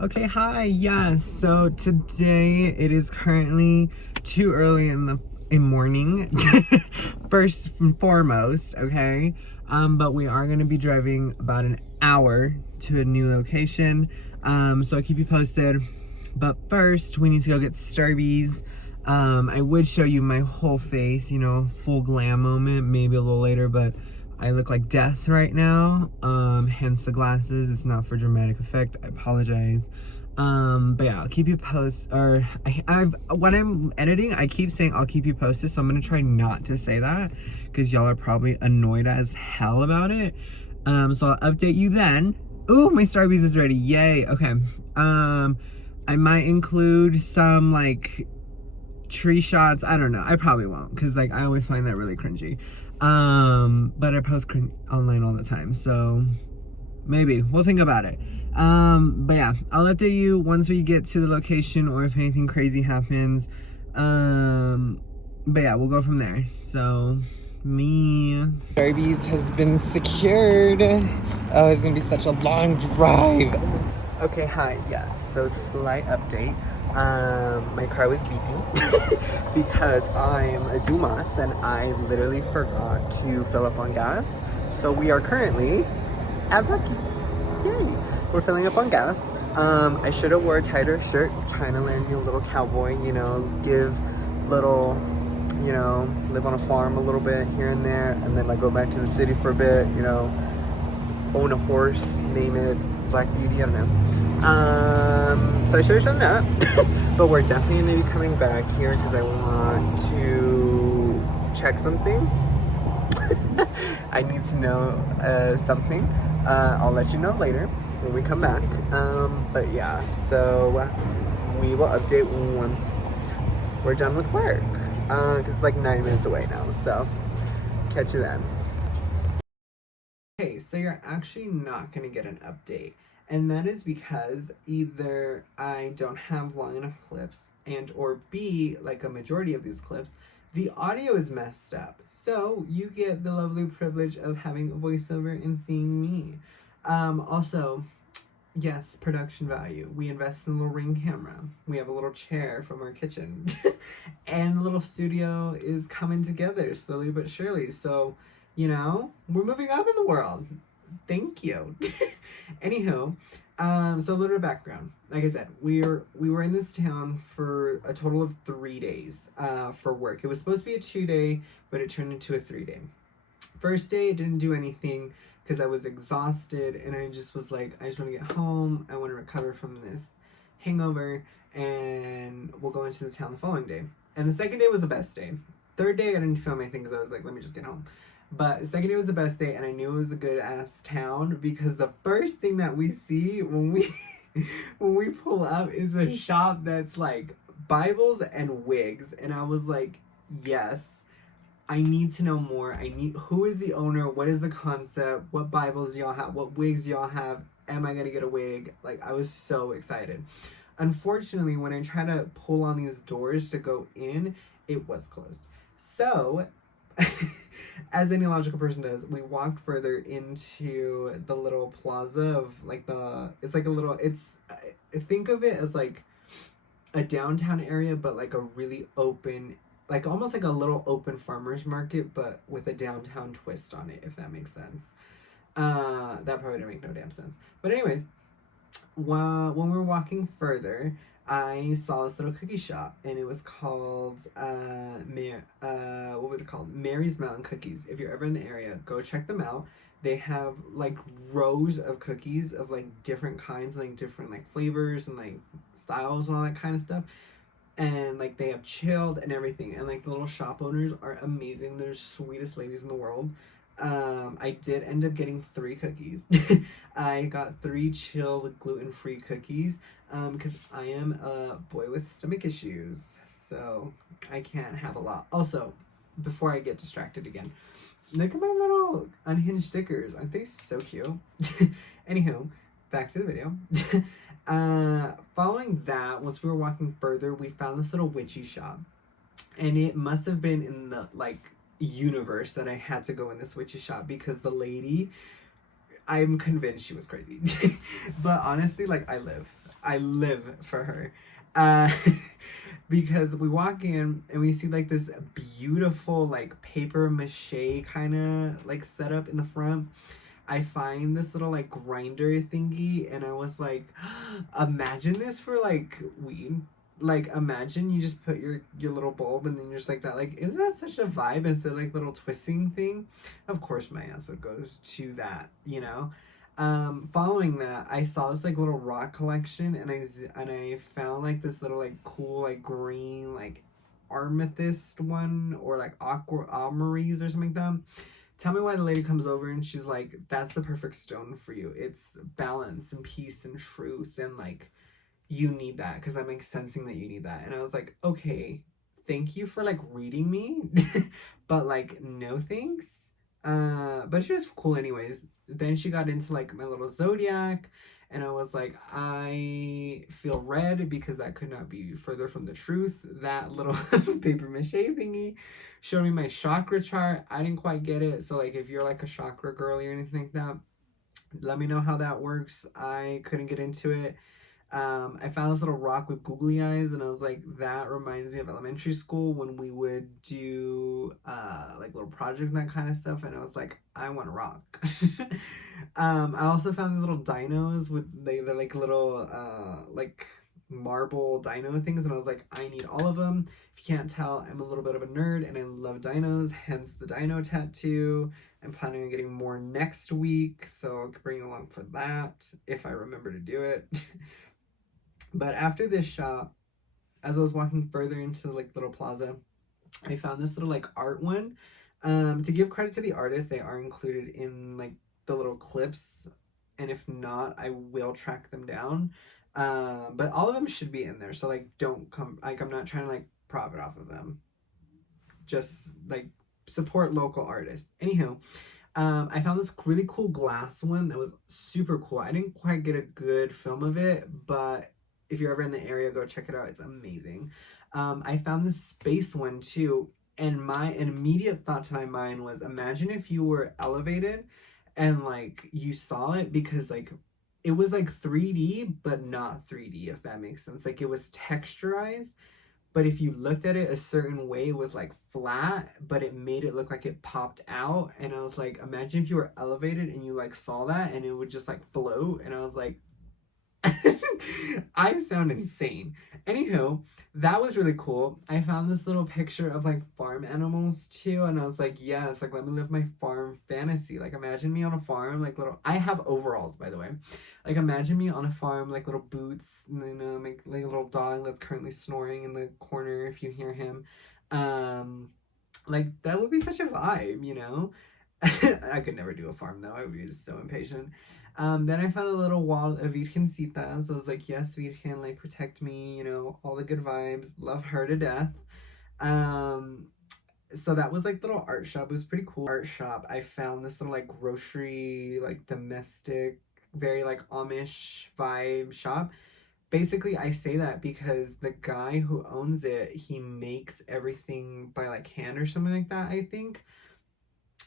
Okay, hi. Yes. So today it is currently too early in the morning. First and foremost, okay. But we are gonna be driving about an hour to a new location. So I'll keep you posted. But first, we need to go get Starbies. I would show you my whole face, full glam moment, maybe a little later, but I look like death right now, hence the glasses. It's not for dramatic effect. I apologize. But yeah, I'll keep you posted. Or when I'm editing, I keep saying I'll keep you posted, so I'm gonna try not to say that because y'all are probably annoyed as hell about it. So I'll update you then. Ooh, my Starbies is ready. Yay. Okay. I might include some like tree shots. I don't know. I probably won't because like I always find that really cringy. But I post online all the time, so maybe we'll think about it. But yeah, I'll update you once we get to the location or if anything crazy happens. But yeah, we'll go from there. So Darby's has been secured. Oh, it's gonna be such a long drive. Okay, hi. Yes, so slight update. My car was beeping because I'm a Dumas and I literally forgot to fill up on gas. So we are currently at Buc-ee's. Yay! We're filling up on gas. I should have wore a tighter shirt, trying to land you a little cowboy, give little, live on a farm a little bit here and there, and then like go back to the city for a bit, own a horse, name it Black Beauty, I don't know. So I should have done that, but we're definitely gonna be coming back here because I want to check something. I need to know something. I'll let you know later when we come back. But yeah, so we will update once we're done with work. Because it's like 9 minutes away now, so catch you then. Okay, so you're actually not going to get an update. And that is because either I don't have long enough clips and or B, like a majority of these clips, the audio is messed up. So you get the lovely privilege of having a voiceover and seeing me. Also, yes, production value. We invest in a little Ring camera. We have a little chair from our kitchen. And the little studio is coming together slowly but surely. So, we're moving up in the world. Thank you. Anywho, so a little bit of background. Like I said, we were in this town for a total of 3 days for work. It was supposed to be a 2-day, but it turned into a 3-day. First day, I didn't do anything because I was exhausted and I just was like, I just want to get home. I want to recover from this hangover and we'll go into the town the following day. And the second day was the best day. Third day, I didn't film anything because I was like, let me just get home. But the second day was the best day, and I knew it was a good ass town because the first thing that we see when we when we pull up is a shop that's like Bibles and wigs, and I was like, yes, I need to know more. Who is the owner? What is the concept? What Bibles y'all have? What wigs y'all have? Am I gonna get a wig? Like, I was so excited. Unfortunately, when I tried to pull on these doors to go in, it was closed. So as any logical person does, we walked further into the little plaza of like think of it as like a downtown area, but like a really open, like almost like a little open farmer's market, but with a downtown twist on it, if that makes sense. That probably didn't make no damn sense. But anyways, when we were walking further, I saw this little cookie shop, and it was called what was it called? Mary's Mountain Cookies. If you're ever in the area, go check them out. They have like rows of cookies of like different kinds, like different like flavors and like styles and all that kind of stuff. And like they have chilled and everything, and like the little shop owners are amazing. They're the sweetest ladies in the world. I did end up getting 3 cookies. I got 3 chilled gluten-free cookies because I am a boy with stomach issues, so I can't have a lot. Also, before I get distracted again, look at my little unhinged stickers. Aren't they so cute? Anywho, back to the video. Following that, once we were walking further, we found this little witchy shop, and it must have been in the like universe that I had to go in this witchy shop because the lady, I'm convinced she was crazy. But honestly, like, I live. I live for her. Uh, because we walk in and we see like this beautiful like paper mache kind of like setup in the front. I find this little like grinder thingy and I was like, imagine this for like weed. Like imagine you just put your little bulb and then you're just like that. Like, isn't that such a vibe instead of like little twisting thing? Of course my ass would go to that, you know? Following that, I saw this like little rock collection and I found like this little like cool like green like amethyst one or like aqua armories or something like that. Tell me why the lady comes over and she's like, that's the perfect stone for you. It's balance and peace and truth and like you need that because I'm like sensing that you need that. And I was like, okay, thank you for like reading me, but like no thanks. But she was cool anyways. Then she got into like my little zodiac, and I was like, I feel red because that could not be further from the truth. That little paper mache thingy showed me my chakra chart. I didn't quite get it. So like if you're like a chakra girly or anything like that, let me know how that works. I couldn't get into it. I found this little rock with googly eyes, and I was like, that reminds me of elementary school when we would do like little projects and that kind of stuff. And I was like, I want a rock. I also found these little dinos with they're like little like marble dino things, and I was like, I need all of them. If you can't tell, I'm a little bit of a nerd, and I love dinos, hence the dino tattoo. I'm planning on getting more next week, so I'll bring you along for that if I remember to do it. But after this shop, as I was walking further into like little plaza, I found this little like art one. To give credit to the artist, they are included in like the little clips, and if not, I will track them down. But all of them should be in there, so like don't come like I'm not trying to like profit off of them. Just like support local artists. Anyhow, I found this really cool glass one that was super cool. I didn't quite get a good film of it, but if you're ever in the area, go check it out. It's amazing. I found this space one too, and my an immediate thought to my mind was, imagine if you were elevated and like you saw it, because like it was like 3D but not 3D, if that makes sense. Like it was texturized, but if you looked at it a certain way, it was like flat, but it made it look like it popped out. And I was like, imagine if you were elevated and you like saw that and it would just like float. And I was like, I sound insane. Anywho, that was really cool. I found this little picture of like farm animals too, and I was like, yes, like let me live my farm fantasy. Like imagine me on a farm, like little. I have overalls, by the way. Like imagine me on a farm, like little boots, and then like a little dog that's currently snoring in the corner. If you hear him, like that would be such a vibe, you know. I could never do a farm though. I would be so impatient. Then I found a little wall of Virgencitas. So I was like, yes, Virgen, like protect me, you know, all the good vibes. Love her to death. So that was like little art shop. It was pretty cool. Art shop. I found this little like grocery, like domestic, very like Amish vibe shop. Basically, I say that because the guy who owns it, he makes everything by like hand or something like that, I think.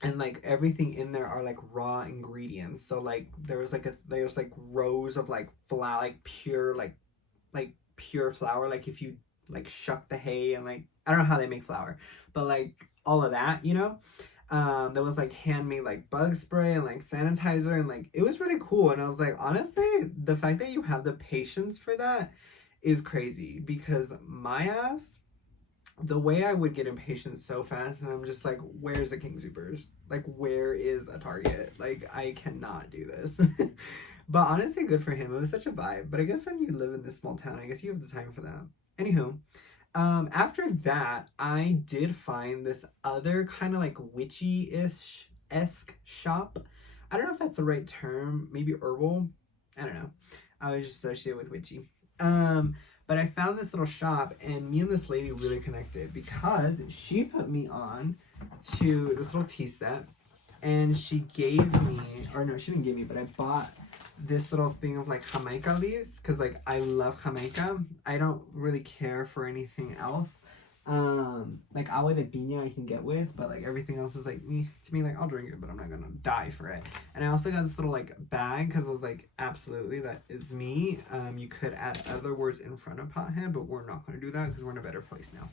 And like everything in there are like raw ingredients. So like there's like rows of like flour, like pure flour. Like if you like shuck the hay and like I don't know how they make flour, but like all of that, you know. There was like handmade like bug spray and like sanitizer, and like it was really cool. And I was like, honestly, the fact that you have the patience for that is crazy, because my ass, the way I would get impatient so fast, and I'm just like, where's the King Supers? Like, where is a Target? Like, I cannot do this. But honestly, good for him. It was such a vibe. But I guess when you live in this small town, I guess you have the time for that. Anywho, after that, I did find this other kind of like witchy-ish esque shop. I don't know if that's the right term. Maybe herbal. I don't know. I was just associated with witchy. But I found this little shop, and me and this lady really connected because she put me on to this little tea set, and she gave me, or no, she didn't give me, but I bought this little thing of like Jamaica leaves, because like I love Jamaica. I don't really care for anything else. Like agua de piña I can get with, but like everything else is like to me, like I'll drink it, but I'm not gonna die for it. And I also got this little like bag because I was like, absolutely, that is me. You could add other words in front of pothead, but we're not gonna do that because we're in a better place now.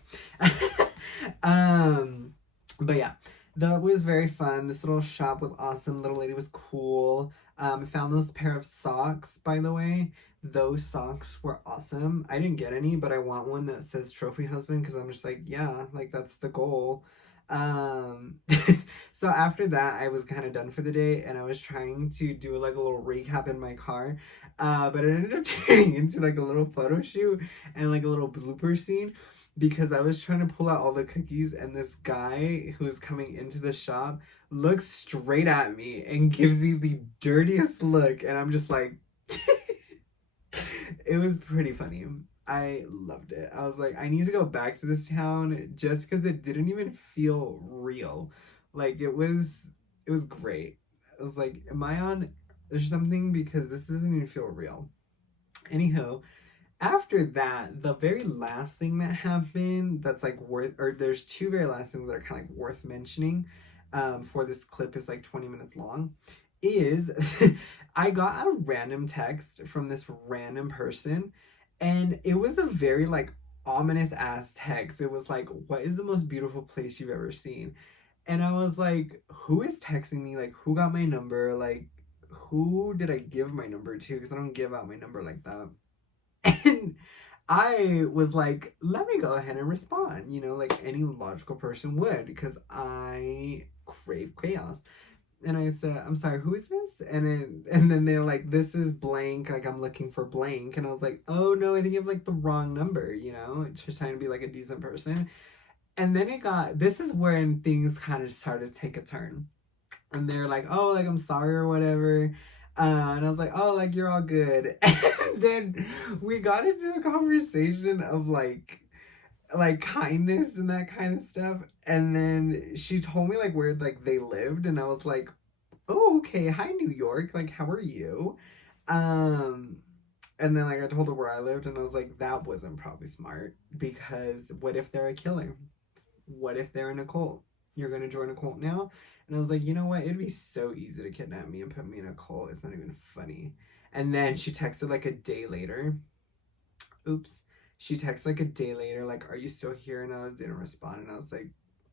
But yeah, that was very fun. This little shop was awesome. Little lady was cool. I found this pair of socks, by the way. Those socks were awesome. I didn't get any, but I want one that says trophy husband because I'm just like, yeah, like that's the goal. Um, so after that, I was kind of done for the day and I was trying to do like a little recap in my car. But it ended up turning into like a little photo shoot and like a little blooper scene because I was trying to pull out all the cookies and this guy who's coming into the shop looks straight at me and gives me the dirtiest look and I'm just like it was pretty funny. I loved it. I was like, I need to go back to this town just because it didn't even feel real. Like it was great. I was like, am I on there's something because this doesn't even feel real. Anyhow, after that, the very last thing that happened that's like worth, or there's two very last things that are kind of like worth mentioning for this clip is like 20 minutes long, is I got a random text from this random person and it was a very like ominous ass text. It was like, what is the most beautiful place you've ever seen? And I was like, who is texting me? Like, who got my number? Like, who did I give my number to? Because I don't give out my number like that. And I was like, let me go ahead and respond, you know, like any logical person would, because I crave chaos. And I said, I'm sorry, who is this? And then they're like, this is blank, like I'm looking for blank. And I was like, oh no, I think you have like the wrong number, you know, just trying to be like a decent person. And then this is when things kind of started to take a turn and they're like, oh, like I'm sorry or whatever. And I was like, oh, like you're all good. And then we got into a conversation of like kindness and that kind of stuff. And then she told me like where like they lived, and I was like, oh, okay, hi New York, like how are you? Um, and then like I told her where I lived, and I was like, that wasn't probably smart because what if they're a killer? What if they're in a cult? You're gonna join a cult now? And I was like, you know what? It'd be so easy to kidnap me and put me in a cult. It's not even funny. And then she texted like a day later. Oops. She texted like a day later, like, are you still here? And I didn't respond. And I was like,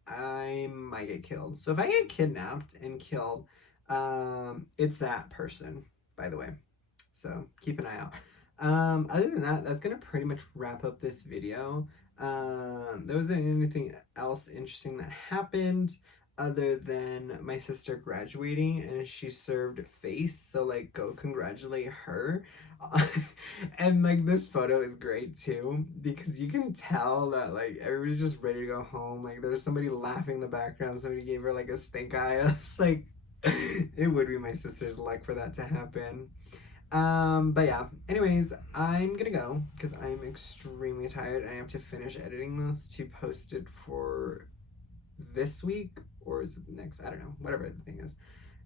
I might get killed. So if I get kidnapped and killed, it's that person, by the way. So keep an eye out. Other than that, that's gonna pretty much wrap up this video. There wasn't anything else interesting that happened other than my sister graduating and she served face, so like go congratulate her. And like this photo is great too because you can tell that like everybody's just ready to go home. Like there's somebody laughing in the background, somebody gave her like a stink eye. I was like it would be my sister's luck for that to happen. But yeah, anyways, I'm gonna go because I'm extremely tired and I have to finish editing this to post it for this week, or is it next? I don't know, whatever the thing is.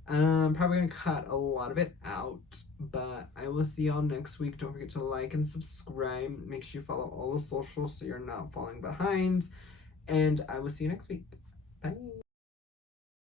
Probably gonna cut a lot of it out, but I will see y'all next week. Don't forget to like and subscribe. Make sure you follow all the socials so you're not falling behind, and I will see you next week. Bye.